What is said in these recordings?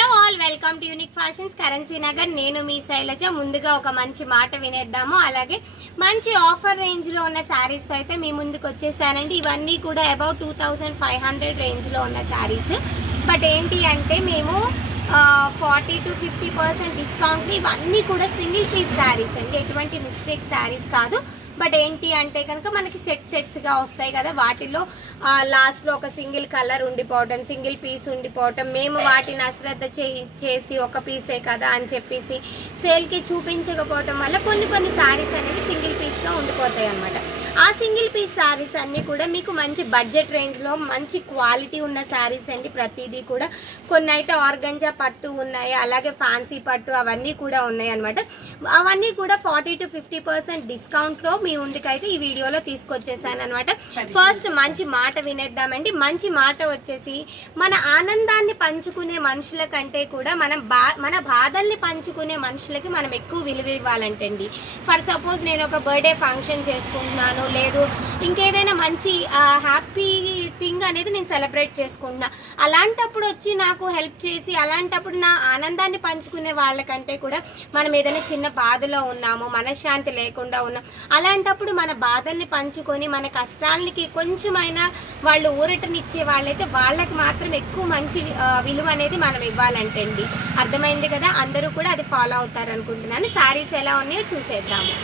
Hello all, welcome to unique fashions currency Nagar. నేను మీ శైలజ. ముందుగా ఒక మంచి మాట వినేద్దాము. అలాగే మంచి ఆఫర్ రేంజ్ లో ఉన్న శారీస్ తో అయితే మీ ముందుకు వచ్చేసానండి. ఇవన్నీ కూడా అబౌట్ 2500 రేంజ్ లో ఉన్న శారీస్. బట్ ఏంటి అంటే మేము 40 to 50% డిస్కౌంట్. ఇవన్నీ కూడా సింగిల్ పీస్ శారీస్ అండి, ఎటువంటి మిస్టేక్ శారీస్ కాదు. బట్ ఏంటి అంటే కనుక మనకి సెట్స్ గా వస్తాయి కదా, వాటిలో లాస్ట్ లో ఒక సింగిల్ కలర్ ఉండిపోవటం, సింగిల్ పీస్ ఉండిపోవటం, మేము వాటిని అశ్రద్ధ చేసి ఒక పీసే కదా అని చెప్పేసి సేల్ కి చూపించకపోవటం వల్ల కొన్ని శారీస్ అనేవి సింగిల్ పీస్ గా ఉండిపోతాయి అనమాట. ఆ సింగిల్ పీస్ శారీస్ అన్ని కూడా మీకు మంచి బడ్జెట్ రేంజ్ లో మంచి క్వాలిటీ ఉన్న శారీస్ అండి. ప్రతిదీ కూడా కొన్ని అయితే ఆర్గంజా పట్టు ఉన్నాయి, అలాగే ఫ్యాన్సీ పట్టు అవన్నీ కూడా ఉన్నాయి అనమాట. అవన్నీ కూడా 40 to 50% డిస్కౌంట్ లో మీ ముందుకైతే ఈ వీడియోలో తీసుకొచ్చేసాను అనమాట. ఫస్ట్ మంచి మాట వినేద్దామండి. మంచి మాట వచ్చేసి, మన ఆనందాన్ని పంచుకునే మనుషుల కంటే కూడా మన బాధల్ని పంచుకునే మనుషులకి మనం ఎక్కువ విలువ ఇవ్వాలంటండి. ఫర్ సపోజ్ నేను ఒక బర్త్డే ఫంక్షన్ చేసుకుంటున్నాను, లేదు ఇంకేదైనా మంచి హ్యాపీ థింగ్ అనేది నేను సెలబ్రేట్ చేసుకుంటున్నా, అలాంటప్పుడు వచ్చి నాకు హెల్ప్ చేసి, అలాంటప్పుడు నా ఆనందాన్ని పంచుకునే వాళ్ళకంటే కూడా మనం ఏదైనా చిన్న బాధలో ఉన్నాము, మనశ్శాంతి లేకుండా ఉన్నాం, అలాంటప్పుడు మన బాధల్ని పంచుకొని మన కష్టాలకి కొంచెమైనా వాళ్ళు ఊరటనిచ్చే వాళ్ళైతే వాళ్ళకి మాత్రం ఎక్కువ మంచి విలువ అనేది మనం ఇవ్వాలంటండి. అర్థమైంది కదా? అందరూ కూడా అది ఫాలో అవుతారు అనుకుంటున్నాను. శారీస్ ఎలా ఉన్నాయో చూసేద్దాము.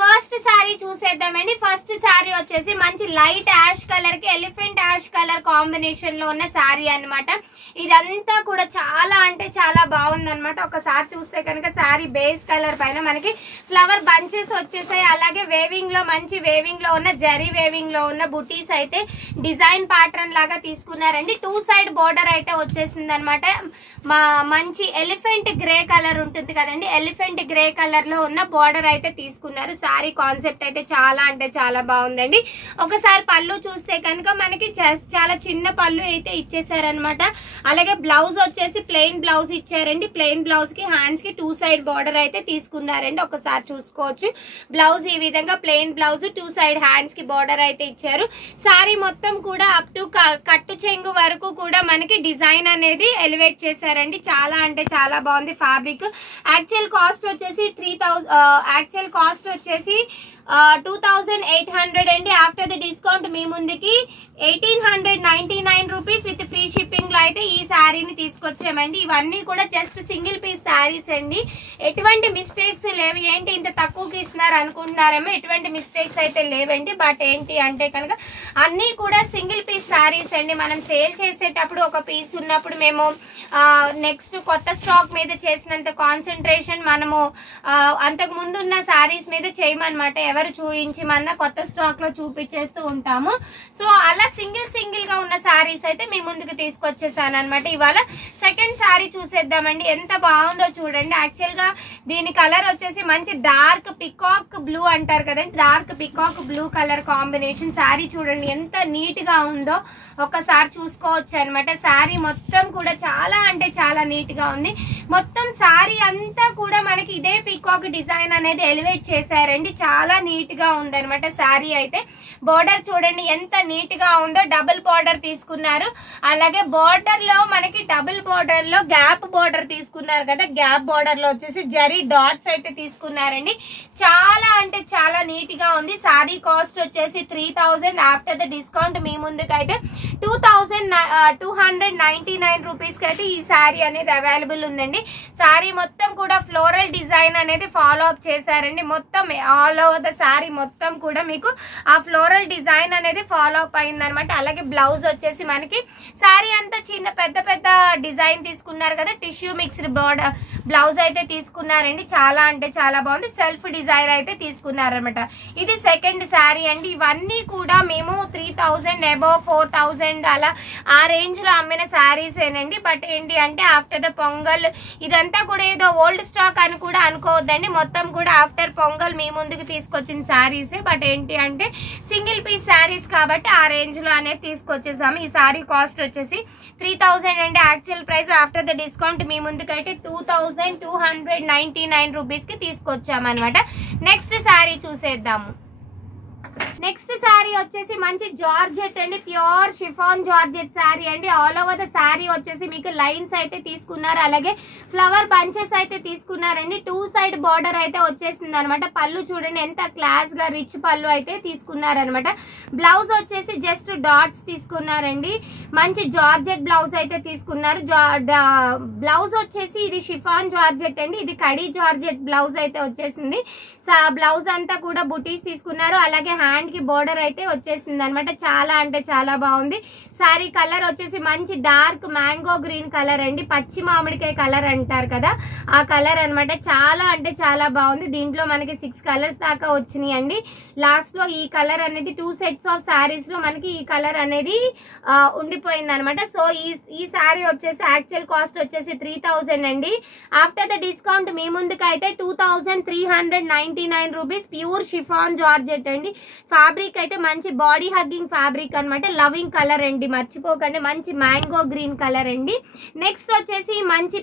ఫస్ట్ శారీ చూసేద్దామండి. ఫస్ట్ శారీ వచ్చేసి మంచి లైట్ యాష్ కలర్ కి ఎలిఫెంట్ యాష్ కలర్ కాంబినేషన్ లో ఉన్న శారీ అన్నమాట. ఇదంతా కూడా చాలా అంటే చాలా బాగుంది అనమాట. ఒకసారి చూస్తే కనుక శారీ బేస్ కలర్ పైన మనకి ఫ్లవర్ బంచెస్ వచ్చేసాయి. అలాగే వేవింగ్ లో మంచి వేవింగ్ లో ఉన్న జరీ వేవింగ్ లో ఉన్న బుటీస్ అయితే డిజైన్ ప్యాటర్న్ లాగా తీసుకున్నారండి. 2 సైడ్ బోర్డర్ అయితే వచ్చేసింది అనమాట. మంచి ఎలిఫెంట్ గ్రే కలర్ ఉంటుంది కదండి, ఎలిఫెంట్ గ్రే కలర్ లో ఉన్న బోర్డర్ అయితే తీసుకున్నారు. శారీ కాన్సెప్ట్ అయితే చాలా అంటే చాలా బాగుందండి. ఒకసారి పళ్ళు చూస్తే కనుక మనకి చాలా చిన్న పళ్ళు అయితే ఇచ్చేసారనమాట. అలాగే బ్లౌజ్ వచ్చేసి ప్లెయిన్ బ్లౌజ్ ఇచ్చారండి. ప్లెయిన్ బ్లౌజ్ కి హ్యాండ్స్ కి 2 సైడ్ బార్డర్ అయితే తీసుకున్నారండి. ఒకసారి చూసుకోవచ్చు. బ్లౌజ్ ఈ విధంగా ప్లెయిన్ బ్లౌజ్, 2 సైడ్ హ్యాండ్స్ కి బార్డర్ అయితే ఇచ్చారు. శారీ మొత్తం కూడా అప్ టు కట్టు చెంగు వరకు కూడా మనకి డిజైన్ అనేది ఎలివేట్ చేశారండి. చాలా అంటే చాలా బాగుంది ఫ్యాబ్రిక్. యాక్చువల్ కాస్ట్ వచ్చేసి 2800 అండి. ఆఫ్టర్ ది డిస్కౌంట్ మీ ముందుకి 1899 రూపీస్ విత్ ఫ్రీ షిప్పింగ్ లో అయితే ఈ శారీని తీసుకొచ్చామండి. ఇవన్నీ కూడా జస్ట్ సింగిల్ పీస్ శారీస్ అండి, ఎటువంటి మిస్టేక్స్ లేవు. ఏంటి ఇంత తక్కువకి ఇస్తున్నారు అనుకుంటున్నారేమో, ఎటువంటి మిస్టేక్స్ అయితే లేవండి. బట్ ఏంటి అంటే కనుక అన్ని కూడా సింగిల్ పీస్ శారీస్ అండి. మనం సేల్ చేసేటప్పుడు ఒక పీస్ ఉన్నప్పుడు మేము నెక్స్ట్ కొత్త స్టాక్ మీద చేసినంత కాన్సన్ట్రేషన్ మనము అంతకు ముందు ఉన్న శారీస్ మీద చేయమన్నమాట. ఎవరు చూపించమన్నా కొత్త స్టాక్ లో చూపించేస్తూ ఉంటాము. సో అలా సింగిల్ గా ఉన్న శారీస్ అయితే మీ ముందుకు తీసుకొచ్చేసాను అనమాట. ఇవాళ సెకండ్ శారీ చూసేద్దామండి. ఎంత బాగుందో చూడండి. యాక్చువల్ గా దీని కలర్ వచ్చేసి మంచి డార్క్ పికాక్ బ్లూ అంటారు కదండి, dark peacock blue colour combination. Sari చూడండి ఎంత నీట్ గా ఉందో ఒకసారి చూసుకోవచ్చు అనమాట. శారీ మొత్తం కూడా చాలా అంటే చాలా నీట్ గా ఉంది. మొత్తం శారీ అంతా కూడా మనకి ఇదే పికాక్ డిజైన్ అనేది ఎలివేట్ చేశారండి. చాలా నీట్ గా ఉందన్నమాట శారీ అయితే. బోర్డర్ చూడండి ఎంత నీట్ గా ఉందో. డబుల్ బోర్డర్ తీసుకున్నారు. అలాగే బోర్డర్ లో మనకి డబుల్ బోర్డర్ లో గ్యాప్ బోర్డర్ తీసుకున్నారు కదా, గ్యాప్ బోర్డర్ లో వచ్చేసి జరీ డాట్స్ అయితే తీసుకున్నారండి. చాలా అంటే చాలా నీట్ గా ఉంది. శారీ కాస్ట్ వచ్చేసి 3000. ఆఫ్టర్ ద డిస్కౌంట్ మీ ముందుకు అయితే 2299 రూపీస్ కి అయితే ఈ శారీ అనేది అవైలబుల్ ఉందండి. శారీ మొత్తం కూడా ఫ్లోరల్ డిజైన్ అనేది ఫాలో అప్ చేశారండి. మొత్తం ఆల్ ఓవర్ ద శారీ మొత్తం కూడా మీకు ఆ ఫ్లోరల్ డిజైన్ అనేది ఫాలో అప్ అయింది అనమాట. అలాగే బ్లౌజ్ వచ్చేసి మనకి శారీ అంతా చిన్న పెద్ద డిజైన్ తీసుకున్నారు కదా, టిష్యూ మిక్స్డ్ బోర్డర్ బ్లౌజ్ అయితే తీసుకున్నారండి. చాలా అంటే చాలా బాగుంది. సెల్ఫ్ డిజైన్ అయితే తీసుకున్నారనమాట. ఇది సెకండ్ శారీ అండి. ఇవన్నీ కూడా మేము 3000 అబౌవ్ 4000 అలా ఆ రేంజ్ లో అమ్మిన శారీస్ ఏనండి. బట్ ఏంటి అంటే ఆఫ్టర్ ద పొంగల్ ఇదంతా కూడా ఏదో ఓల్డ్ స్టాక్ అని కూడా అనుకోవద్దండి. మొత్తం కూడా ఆఫ్టర్ పొంగల్ మీ ముందుకు తీసుకొచ్చిన శారీస్. బట్ ఏంటి అంటే సింగిల్ పీస్ శారీస్ కాబట్టి ఆ రేంజ్ లో అనేది తీసుకొచ్చేసాము. ఈ శారీ కాస్ట్ వచ్చేసి 3000 అండి. Actual price after the discount మీ ముందుకైతే 2299 రూపీస్ కి తీసుకొచ్చామన్నమాట. నెక్స్ట్ శారీ చూసేద్దాము. నెక్స్ట్ శారీ వచ్చేసి మంచి జార్జెట్ అండి, ప్యూర్ షిఫాన్ జార్జెట్ శారీ అండి. ఆల్ ఓవర్ ద శారీ వచ్చేసి మీకు లైన్స్ అయితే తీసుకున్నారు, అలాగే ఫ్లవర్ బంచెస్ అయితే తీసుకున్నారండి. 2 సైడ్ బార్డర్ అయితే వచ్చేసింది అనమాట. పళ్ళు చూడండి ఎంత క్లాస్ గా రిచ్ పళ్ళు అయితే తీసుకున్నారనమాట. బ్లౌజ్ వచ్చేసి జస్ట్ డాట్స్ తీసుకున్నారండి, మంచి జార్జెట్ బ్లౌజ్ అయితే తీసుకున్నారు. బ్లౌజ్ వచ్చేసి ఇది షిఫాన్ జార్జెట్ అండి, ఇది కడీ జార్జెట్ బ్లౌజ్ అయితే వచ్చేసింది. బ్లౌజ్ అంతా కూడా బుటీస్ తీసుకున్నారు, అలాగే హ్యాండ్ కి బోర్డర్ అయితే వచ్చేసింది అనమాట. చాలా అంటే చాలా బాగుంది. శారీ కలర్ వచ్చేసి మంచి డార్క్ మ్యాంగో గ్రీన్ కలర్ అండి, పచ్చి మామిడికాయ కలర్ అంటారు కదా ఆ కలర్ అనమాట. చాలా అంటే చాలా బాగుంది. దీంట్లో మనకి 6 కలర్స్ దాకా వచ్చినాయి అండి. లాస్ట్ లో ఈ కలర్ అనేది 2 సెట్స్ ఆఫ్ శారీస్ లో మనకి ఈ కలర్ అనేది ఉండిపోయింది అనమాట. సో ఈ శారీ వచ్చేసి యాక్చువల్ కాస్ట్ వచ్చేసి 3000 అండి. ఆఫ్టర్ ద డిస్కౌంట్ మీ ముందుకు అయితే 2399 రూపీస్. ప్యూర్ షిఫాన్ జార్జెట్ అండి. ఫ్యాబ్రిక్ అయితే మంచి బాడీ హగ్గింగ్ ఫ్యాబ్రిక్ అనమాట. లవింగ్ కలర్ అండి, మర్చిపోకండి. మంచి మ్యాంగో గ్రీన్ కలర్ అండి. నెక్స్ట్ వచ్చేసి మంచి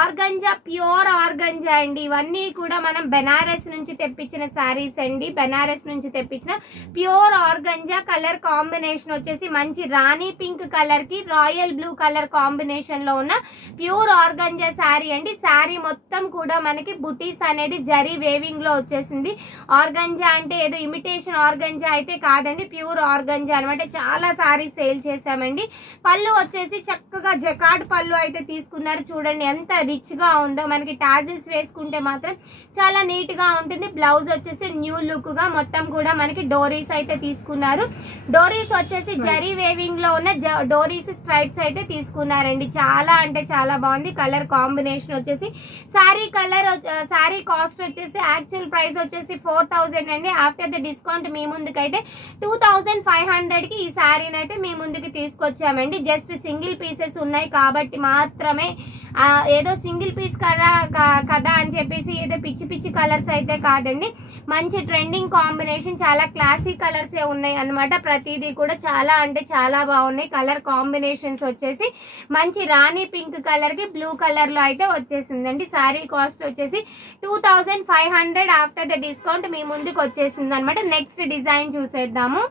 ఆర్గంజా, ప్యూర్ ఆర్గంజా అండి. ఇవన్నీ కూడా మనం బెనారస్ నుంచి తెప్పించిన శారీస్ అండి. బెనారస్ నుంచి తెప్పించిన ప్యూర్ ఆర్గంజా. కలర్ కాంబినేషన్ వచ్చేసి మంచి రాణి పింక్ కలర్ కి రాయల్ బ్లూ కలర్ కాంబినేషన్ లో ఉన్న ప్యూర్ ఆర్గంజా శారీ అండి. శారీ మొత్తం కూడా మనకి బుటీస్ అనేది జరీ వేవింగ్ లో వచ్చేసింది. ఆర్గంజా అంటే ఏదో ఇమిటేషన్ ఆర్గంజా అయితే కాదండి, ప్యూర్ ఆర్గంజా అనమాట. చాలా సారీస్ సేల్ చేసామండి. పళ్ళు వచ్చేసి చక్కగా జకార్డ్ పళ్ళు అయితే తీసుకున్నారు. చూడండి ఎంత రిచ్ గా ఉందో. మనకి టాజిల్స్ వేసుకుంటే మాత్రం చాలా నీట్ గా ఉంటుంది. బ్లౌజ్ వచ్చేసి న్యూ లుక్ గా మొత్తం కూడా మనకి డోరీస్ అయితే తీసుకున్నారు. డోరీస్ వచ్చేసి జరీ వేవింగ్ లో ఉన్న డోరీస్ స్ట్రైప్స్ అయితే తీసుకున్నారండి. చాలా అంటే చాలా బాగుంది. కలర్ కాంబినేషన్ వచ్చేసి శారీ కాస్ట్ వచ్చేసి యాక్చువల్ ప్రైస్ వచ్చేసి 4000 అండి. ఆఫ్టర్ ద డిస్కౌంట్ మీ ముందుకైతే 2500 కి ఈ శారీని అయితే మీ ముందుకి తీసుకొచ్చామండి. జస్ట్ సింగిల్ పీసెస్ ఉన్నాయి కాబట్టి మాత్రమే, ఏదో సింగిల్ పీస్ కదా అని చెప్పేసి ఏదో పిచ్చి పిచ్చి కలర్స్ అయితే కాదండి. మంచి ట్రెండింగ్ కాంబినేషన్, చాలా క్లాసిక్ కలర్స్ ఉన్నాయి అన్నమాట. ప్రతిదీ కూడా చాలా అంటే చాలా బాగున్నాయి. కలర్ కాంబినేషన్స్ వచ్చేసి మంచి రాణి పింక్ కలర్ కి బ్లూ కలర్ లో అయితే వచ్చేసిందండి. శారీ కాస్ట్ వచ్చేసి 2500 ఆఫ్టర్ ద డిస్కౌంట్ మీ ముందుకు వచ్చేసింది అనమాట. నెక్స్ట్ డిజైన్ చూసేద్దాము.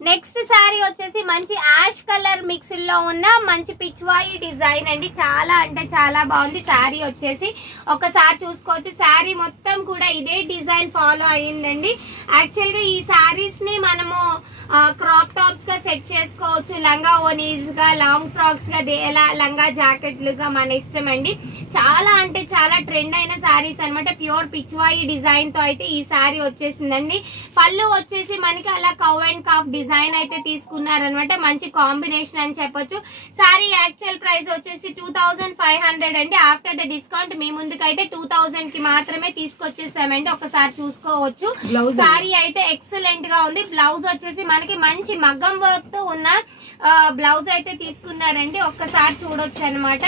నెక్స్ట్ శారీ వచ్చేసి మంచి యాష్ కలర్ మిక్స్ లో ఉన్న మంచి పిచ్వాయి డిజైన్ అండి. చాలా అంటే చాలా బాగుంది. శారీ వచ్చేసి ఒకసారి చూసుకోవచ్చు. శారీ మొత్తం కూడా ఇదే డిజైన్ ఫాలో అయ్యిందండి. యాక్చువల్ గా ఈ శారీస్ ని మనము క్రాప్ టాప్స్ గా సెట్ చేసుకోవచ్చు, లంగా ఓనీస్ గా, లాంగ్ ఫ్రాక్స్ గా, ఎలా లంగా జాకెట్లుగా మన ఇష్టం అండి. చాలా అంటే చాలా ట్రెండ్ అయిన శారీస్ అనమాట. ప్యూర్ పిచ్వాయి డిజైన్ తో అయితే ఈ శారీ వచ్చేసిందండి. పళ్ళు వచ్చేసి మనకి అలా కవ్ అండ్ కాఫ్ డిజైన్ అయితే తీసుకున్నారనమాట. మంచి కాంబినేషన్ అని చెప్పొచ్చు. శారీ యాక్చువల్ ప్రైస్ వచ్చేసి 2500 అండి. ఆఫ్టర్ ద డిస్కౌంట్ మీ ముందుకైతే 2000 కి మాత్రమే తీసుకొచ్చేసామండి. ఒకసారి చూసుకోవచ్చు. శారీ అయితే ఎక్సలెంట్ గా ఉంది. బ్లౌజ్ వచ్చేసి మనకి మంచి మగ్గం వర్క్ తో ఉన్న బ్లౌజ్ అయితే తీసుకున్నారండి. ఒక్కసారి చూడొచ్చు అనమాట.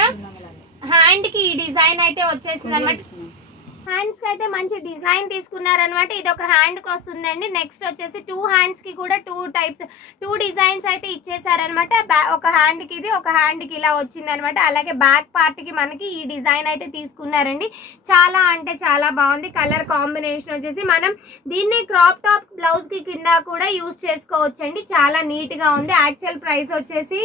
హ్యాండ్ కి ఈ డిజైన్ అయితే వచ్చేసింది అనమాట. హ్యాండ్స్ కి అయితే మంచి డిజైన్ తీసుకున్నారనమాట. ఇది ఒక హ్యాండ్ కి వస్తుందండి. నెక్స్ట్ వచ్చేసి 2 హ్యాండ్స్ కి కూడా 2 డిజైన్స్ అయితే ఇచ్చేసారనమాట. ఒక హ్యాండ్ కి ఇది, ఒక హ్యాండ్ కి ఇలా వచ్చింది అనమాట. అలాగే బ్యాక్ పార్ట్ కి మనకి ఈ డిజైన్ అయితే తీసుకున్నారండి. చాలా అంటే చాలా బాగుంది. కలర్ కాంబినేషన్ వచ్చేసి మనం దీన్ని క్రాప్ టాప్ బ్లౌజ్ కి కింద కూడా యూజ్ చేసుకోవచ్చండి. చాలా నీట్ గా ఉంది. యాక్చువల్ ప్రైస్ వచ్చేసి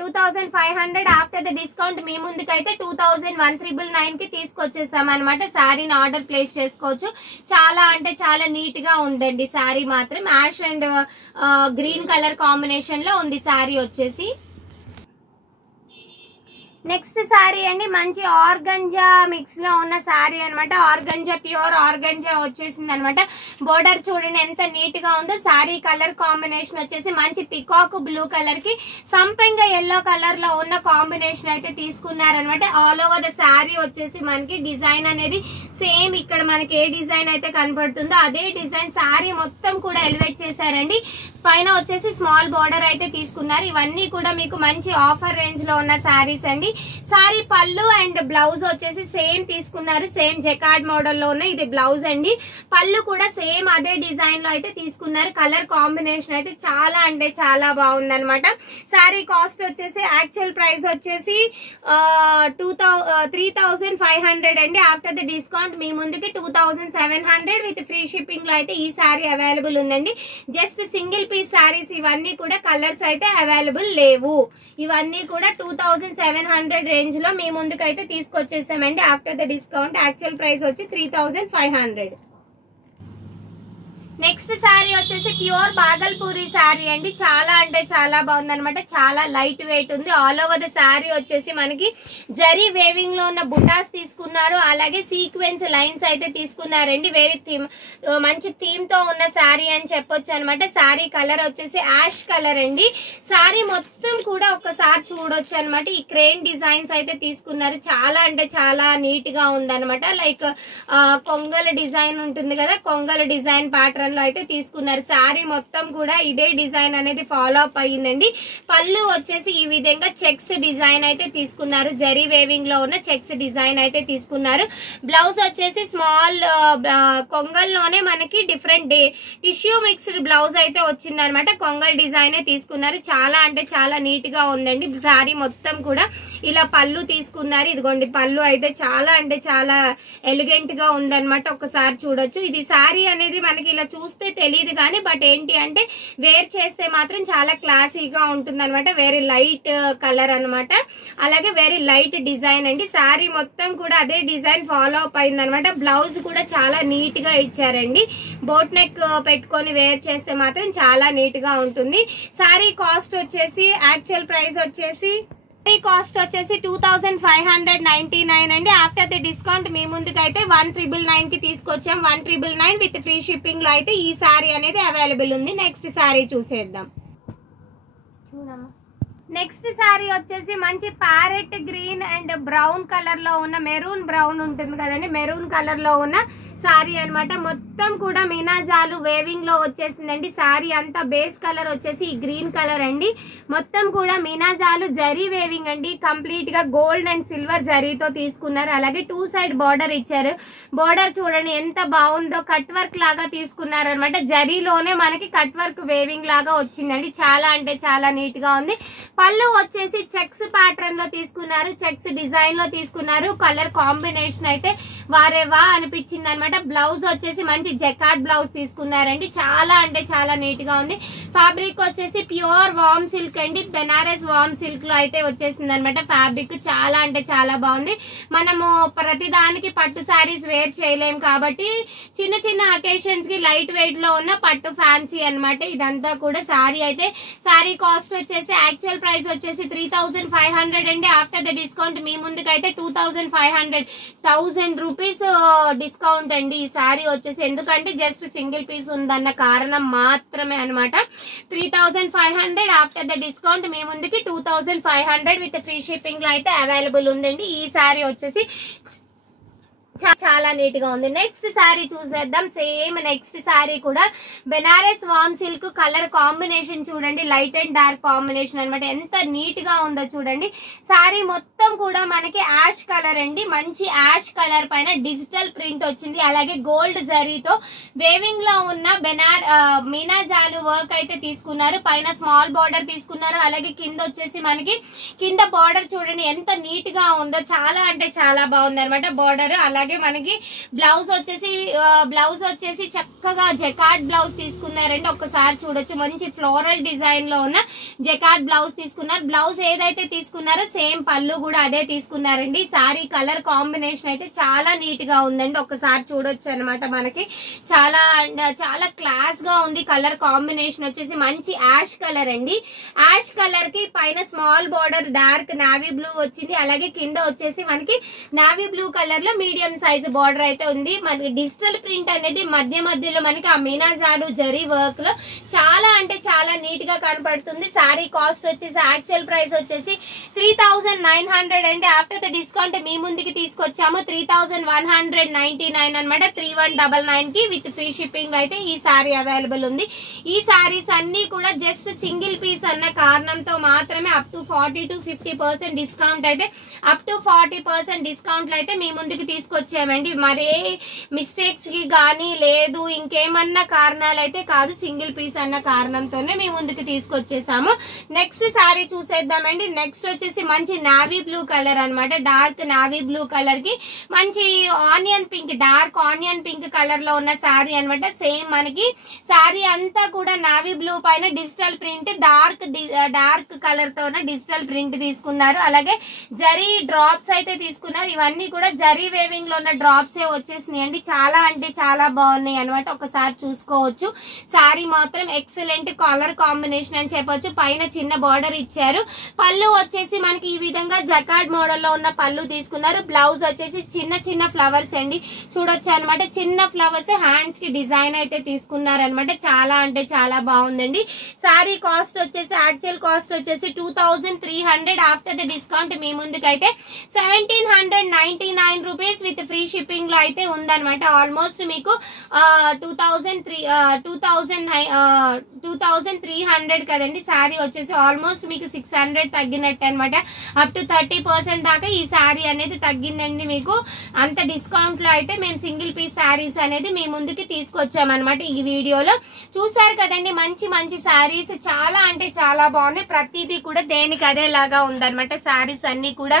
2500. ఆఫ్టర్ ద డిస్కౌంట్ మీ ముందుకైతే 2199 కి తీసుకొచ్చేసాం అనమాట. శారీని ఆర్డర్ ప్లేస్ చేసుకోవచ్చు. చాలా అంటే చాలా నీట్ గా ఉందండి. శారీ మాత్రం ash and green colour combination లో ఉంది శారీ వచ్చేసి. నెక్స్ట్ శారీ అండి మంచి ఆర్గంజా మిక్స్ లో ఉన్న శారీ అనమాట. ఆర్గంజా, ప్యూర్ ఆర్గంజా వచ్చేసింది అనమాట. బోర్డర్ చూడండి ఎంత నీట్ గా ఉందో. శారీ కలర్ కాంబినేషన్ వచ్చేసి మంచి పికాక్ బ్లూ కలర్ కి సంపెంగ ఎల్లో కలర్ లో ఉన్న కాంబినేషన్ అయితే తీసుకున్నారనమాట. ఆల్ ఓవర్ ద శారీ వచ్చేసి మనకి డిజైన్ అనేది సేమ్ ఇక్కడ మనకి ఏ డిజైన్ అయితే కనపడుతుందో అదే డిజైన్ శారీ మొత్తం కూడా ఎలివేట్ చేశారండి. పైన వచ్చేసి స్మాల్ బోర్డర్ అయితే తీసుకున్నారు. ఇవన్నీ కూడా మీకు మంచి ఆఫర్ రేంజ్ లో ఉన్న శారీస్ అండి. సారీ పళ్ళు అండ్ బ్లౌజ్ వచ్చేసి సేమ్ తీసుకున్నారు, సేమ్ జకార్డ్ మోడల్ లో ఉన్న ఇది బ్లౌజ్ అండి. పళ్ళు కూడా సేమ్ అదే డిజైన్ లో అయితే తీసుకున్నారు. కలర్ కాంబినేషన్ అయితే చాలా అంటే చాలా బాగుంది అనమాట. సారీ కాస్ట్ వచ్చేసి యాక్చువల్ ప్రైస్ వచ్చేసి 3500 అండి. ఆఫ్టర్ ద డిస్కౌంట్ మీ ముందుకి 2700 విత్ ఫ్రీ షిప్పింగ్ లో అయితే ఈ సారీ అవైలబుల్ ఉందండి. జస్ట్ సింగిల్ పీస్ సారీస్ ఇవన్నీ కూడా కలర్స్ అయితే అవైలబుల్ లేవు. ఇవన్నీ కూడా 2700 రేంజ్ లో మీ ముందుకు అయితే తీసుకొచ్చేసామండి. After the discount actual price వచ్చి 3500. నెక్స్ట్ శారీ వచ్చేసి ప్యూర్ బాగల్పూరి శారీ అండి. చాలా అంటే చాలా బాగుంది అనమాట. చాలా లైట్ వెయిట్ ఉంది. ఆల్ ఓవర్ ద శారీ వచ్చేసి మనకి జరీ వేవింగ్ లో ఉన్న బుటాస్ తీసుకున్నారు, అలాగే సీక్వెన్స్ లైన్స్ అయితే తీసుకున్నారండి. వేరే థీమ్, మంచి థీమ్ తో ఉన్న శారీ అని చెప్పొచ్చు అనమాట. శారీ కలర్ వచ్చేసి యాష్ కలర్ అండి. శారీ మొత్తం కూడా ఒక్కసారి చూడొచ్చు అనమాట. ఈ క్రేన్ డిజైన్స్ అయితే తీసుకున్నారు. చాలా అంటే చాలా నీట్ గా ఉందన్నమాట. లైక్ కొంగల డిజైన్ ఉంటుంది కదా, కొంగల డిజైన్ ప్యాటర్న్ లో అయితే తీసుకున్నారు. శారీ మొత్తం కూడా ఇదే డిజైన్ అనేది ఫాలో అప్ అయ్యిందండి. పళ్ళు వచ్చేసి ఈ విధంగా చెక్స్ డిజైన్ అయితే తీసుకున్నారు. జరీ వేవింగ్ లో ఉన్న చెక్స్ డిజైన్ అయితే తీసుకున్నారు. బ్లౌజ్ వచ్చేసి స్మాల్ కొంగల్లోనే మనకి డిఫరెంట్ టిష్యూ మిక్స్డ్ బ్లౌజ్ అయితే వచ్చింది అనమాట. కొంగల్ డిజైన్ తీసుకున్నారు. చాలా అంటే చాలా నీట్ గా ఉందండి. శారీ మొత్తం కూడా ఇలా పళ్ళు తీసుకున్నారు. ఇదిగోండి పళ్ళు అయితే చాలా అంటే చాలా ఎలిగెంట్ గా ఉందన్నమాట. ఒకసారి చూడొచ్చు. ఇది శారీ అనేది మనకి ఇలా చూస్తే తెలియదు కానీ, బట్ ఏంటి అంటే వేర్ చేస్తే మాత్రం చాలా క్లాసీగా ఉంటుంది అనమాట. వెరీ లైట్ కలర్ అనమాట. అలాగే వెరీ లైట్ డిజైన్ అండి. శారీ మొత్తం కూడా అదే డిజైన్ ఫాలో అప్ అయింది అనమాట. బ్లౌజ్ కూడా చాలా నీట్ గా ఇచ్చారండి. బోట్ నెక్ పెట్టుకొని వేర్ చేస్తే మాత్రం చాలా నీట్ గా ఉంటుంది. శారీ కాస్ట్ వచ్చేసి యాక్చువల్ ప్రైస్ వచ్చేసి కాస్ట్ వచ్చేసి 2599 అండి. ఆఫ్టర్ ది డిస్కౌంట్ మీ ముందుకు అయితే 1999 కి తీసుకొచ్చాం. 1999 విత్ ఫ్రీ షిప్పింగ్ లో అయితే ఈ సారీ అనేది అవైలబుల్ ఉంది. నెక్స్ట్ సారీ చూసేద్దాం. నెక్స్ట్ సారీ వచ్చేసి మంచి parrot green and brown colour లో ఉన్న, మెరూన్ బ్రౌన్ ఉంటుంది కదండి, మెరూన్ కలర్ లో ఉన్న సారీ అనమాట. మొత్తం కూడా మీనాజాలు వేవింగ్ లో వచ్చేసిందండి. సారీ అంతా బేస్ కలర్ వచ్చేసి ఈ గ్రీన్ కలర్ అండి. మొత్తం కూడా మీనాజాలు జరీ వేవింగ్ అండి. కంప్లీట్ గా గోల్డ్ అండ్ సిల్వర్ జరీతో తీసుకున్నారు. అలాగే 2 సైడ్ బార్డర్ ఇచ్చారు. బార్డర్ చూడండి ఎంత బాగుందో, కట్ వర్క్ లాగా తీసుకున్నారు అనమాట. జరీలోనే మనకి కట్ వర్క్ వేవింగ్ లాగా వచ్చిందండి. చాలా అంటే చాలా నీట్ గా ఉంది. పళ్ళు వచ్చేసి చెక్స్ ప్యాటర్న్ లో తీసుకున్నారు, చెక్స్ డిజైన్ లో తీసుకున్నారు. కలర్ కాంబినేషన్ అయితే వారేవా అనిపించింది అనమాట. బ్లౌజ్ వచ్చేసి మంచి జకార్డ్ బ్లౌజ్ తీసుకున్నారండి. చాలా అంటే చాలా నీట్ గా ఉంది. ఫ్యాబ్రిక్ వచ్చేసి ప్యూర్ వామ్ సిల్క్ అండి. బెనారస్ వామ్ సిల్క్ లో అయితే వచ్చేసింది అనమాట. ఫ్యాబ్రిక్ చాలా అంటే చాలా బాగుంది. మనము ప్రతిదానికి పట్టు శారీస్ వేర్ చేయలేము కాబట్టి చిన్న చిన్న అకేషన్స్ కి లైట్ వెయిట్ లో ఉన్న పట్టు ఫ్యాన్సీ అనమాట. ఇదంతా కూడా శారీ అయితే శారీ కాస్ట్ వచ్చేసి యాక్చువల్ ప్రైస్ వచ్చేసి 3500 అండి. ఆఫ్టర్ ద డిస్కౌంట్ మీ ముందుకు అయితే 2500, 1000 రూపీస్ డిస్కౌంట్ అండి ఈ శారీ వచ్చేసి. ఎందుకంటే జస్ట్ సింగిల్ పీస్ ఉందన్న కారణం మాత్రమే అనమాట. 3500 ఆఫ్టర్ ద డిస్కౌంట్ మీ ముందుకి 2500 విత్ ఫ్రీ షిప్పింగ్ లో అయితే అవైలబుల్ ఉందండి. ఈ శారీ వచ్చేసి చాలా నీట్ గా ఉంది. నెక్స్ట్ శారీ చూసేద్దాం. సేమ్ నెక్స్ట్ శారీ కూడా బెనారస్ వామ్ సిల్క్. కలర్ కాంబినేషన్ చూడండి, లైట్ అండ్ డార్క్ కాంబినేషన్ అనమాట. ఎంత నీట్ గా ఉందో చూడండి. శారీ మొత్తం కూడా మనకి యాష్ కలర్ అండి. మంచి యాష్ కలర్ పైన డిజిటల్ ప్రింట్ వచ్చింది. అలాగే గోల్డ్ జరీతో వేవింగ్ లో ఉన్న మీనాజాలు వర్క్ అయితే తీసుకున్నారు. పైన స్మాల్ బార్డర్ తీసుకున్నారు. అలాగే కింద వచ్చేసి మనకి కింద బార్డర్ చూడండి ఎంత నీట్ గా ఉందో. చాలా అంటే చాలా బాగుంది అనమాట బార్డర్. అలాగే మనకి బ్లౌజ్ వచ్చేసి చక్కగా జకార్డ్ బ్లౌజ్ తీసుకున్నారండి. ఒక్కసారి చూడొచ్చు. మంచి ఫ్లోరల్ డిజైన్ లో ఉన్న జకార్డ్ బ్లౌజ్ తీసుకున్నారు. బ్లౌజ్ ఏదైతే తీసుకున్నారో సేమ్ పళ్ళు కూడా అదే తీసుకున్నారండి. సారీ కలర్ కాంబినేషన్ అయితే చాలా నీట్ గా ఉందండి. ఒక్కసారి చూడొచ్చు అనమాట. మనకి చాలా చాలా క్లాస్ గా ఉంది. కలర్ కాంబినేషన్ వచ్చేసి మంచి యాష్ కలర్ అండి. యాష్ కలర్ కి పైన small border dark navy blue వచ్చింది. అలాగే కింద వచ్చేసి మనకి నావీ బ్లూ కలర్ లో మీడియం సైజ్ బార్డర్ అయితే ఉంది. మనకి డిజిటల్ ప్రింట్ అనేది మధ్యలో మనకి ఆ మీనాజారు జరీ వర్క్ లో చాలా అంటే చాలా నీట్ గా కనపడుతుంది. సారీ కాస్ట్ వచ్చేసి యాక్చువల్ ప్రైస్ వచ్చేసి 3900 అండి. ఆఫ్టర్ ద డిస్కౌంట్ మీ ముందుకి తీసుకొచ్చాము 3199 అనమాట. 3199 కి విత్ ఫ్రీ షిప్పింగ్ అయితే ఈ సారీ అవైలబుల్ ఉంది. ఈ సారీస్ అన్ని కూడా జస్ట్ సింగిల్ పీస్ అన్న కారణంతో మాత్రమే అప్ టు 40 to 50% డిస్కౌంట్ అయితే అప్ టు 40% డిస్కౌంట్ అయితే మీ ముందుకు తీసుకొచ్చామండి. మరే మిస్టేక్స్ కి గానీ లేదు ఇంకేమన్నా కారణాలు అయితే కాదు, సింగిల్ పీస్ అన్న కారణంతోనే మీ ముందుకు తీసుకొచ్చేసాము. నెక్స్ట్ సారీ చూసేద్దామండి. నెక్స్ట్ వచ్చేసి మంచి నావీ బ్లూ కలర్ అన్నమాట. డార్క్ నావీ బ్లూ కలర్ కి మంచి onion pink, dark onion pink colour లో ఉన్న సారీ అన్నమాట. సేమ్ మనకి సారీ అంతా కూడా నావీ బ్లూ పైన డిజిటల్ ప్రింట్, డార్క్ కలర్ తో డిజిటల్ ప్రింట్ తీసుకున్నారు. అలాగే జరీ డ్రాప్స్ అయితే తీసుకున్నారు. ఇవన్నీ కూడా జరీ వేవింగ్ లో ఉన్న డ్రాప్స్ వచ్చేసినాయి అండి. చాలా అంటే చాలా బాగున్నాయి అనమాట. ఒకసారి చూసుకోవచ్చు. సారీ మాత్రం ఎక్సలెంట్ కలర్ కాంబినేషన్ అని చెప్పొచ్చు. పైన చిన్న బార్డర్ ఇచ్చారు. పళ్ళు వచ్చేసి మనకి ఈ విధంగా జకార్డ్ మోడల్ లో ఉన్న పళ్ళు తీసుకున్నారు. బ్లౌజ్ వచ్చేసి చిన్న చిన్న ఫ్లవర్స్ అండి చూడొచ్చు అనమాట. చిన్న ఫ్లవర్స్ హ్యాండ్స్ కి డిజైన్ అయితే తీసుకున్నారు అనమాట. చాలా అంటే చాలా బాగుందండి. సారీ కాస్ట్ వచ్చేసి యాక్చువల్ కాస్ట్ వచ్చేసి 2300. ఆఫ్టర్ ద డిస్కౌంట్ మీ ముందుకైతే 1799 రూపీస్ విత్ ఫ్రీ షిప్పింగ్ లో అయితే ఉందన్నమాట. ఆల్మోస్ట్ మీకు 2300 కదండి. సారీ వచ్చేసి ఆల్మోస్ట్ మీకు 600 తగ్గినట్టు అనమాట. అప్ టు 30% దాకా ఈ సారీ అనేది తగ్గిందండి మీకు. అంత డిస్కౌంట్ లో అయితే మేము సింగిల్ పీస్ సారీస్ అనేది మీ ముందుకి తీసుకొచ్చామన్నమాట. ఈ వీడియోలో చూసారు కదండి. మంచి మంచి సారీస్ చాలా అంటే చాలా బాగున్నాయి. ప్రతిదీ కూడా దేనికి అదేలాగా ఉందన్నమాట. సారీస్ అన్ని కూడా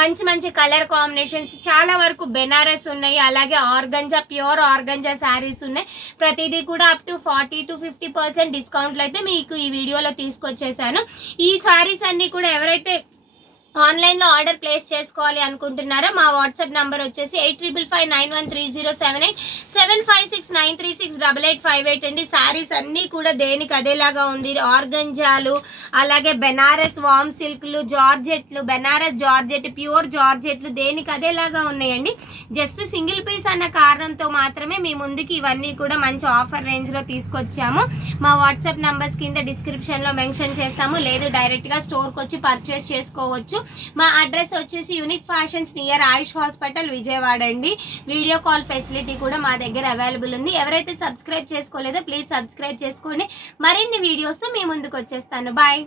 మంచి మంచి కలర్ కాంబినేషన్స్, చాలా వరకు బెనారస్ ఉన్నాయి. అలాగే ఆర్గంజా, ప్యూర్ ఆర్గంజా సారీస్ ఉన్నాయి. ప్రతిదీ కూడా అప్ టు 40 to 50% డిస్కౌంట్ లో అయితే మీకు ఈ వీడియోలో తీసుకొచ్చేసాను. ఈ సారీస్ అన్ని కూడా ఎవరైతే ఆన్లైన్ లో ఆర్డర్ ప్లేస్ చేసుకోవాలి అనుకుంటున్నారో మా వాట్సాప్ నంబర్ వచ్చేసి 8555913078 7569368858 అండి. సారీస్ అన్ని కూడా దేనికి అదేలాగా ఉంది. ఆర్గంజాలు, అలాగే బెనారస్ వామ్ సిల్క్లు, జార్జెట్లు, బెనారస్ జార్జెట్, ప్యూర్ జార్జెట్లు దేనికి అదేలాగా ఉన్నాయండి. జస్ట్ సింగిల్ పీస్ అన్న కారణంతో మాత్రమే మీ ముందుకి ఇవన్నీ కూడా మంచి ఆఫర్ రేంజ్ లో తీసుకొచ్చాము. మా వాట్సాప్ నంబర్స్ కింద డిస్క్రిప్షన్ లో మెన్షన్ చేస్తాము. లేదు డైరెక్ట్ గా స్టోర్ కి వచ్చి పర్చేస్ చేసుకోవచ్చు. మా అడ్రస్ వచ్చేసి యూనిక్ ఫ్యాషన్స్ నియర్ ఆయుష్ హాస్పిటల్ విజయవాడ అండి. వీడియో కాల్ ఫెసిలిటీ కూడా మా దగ్గర అవైలబుల్ ఉంది. ఎవరైతే సబ్స్క్రైబ్ చేసుకోలేదో ప్లీజ్ సబ్స్క్రైబ్ చేసుకోండి. మరిన్ని వీడియోస్ మీ ముందుకు వచ్చేస్తాను. బాయ్.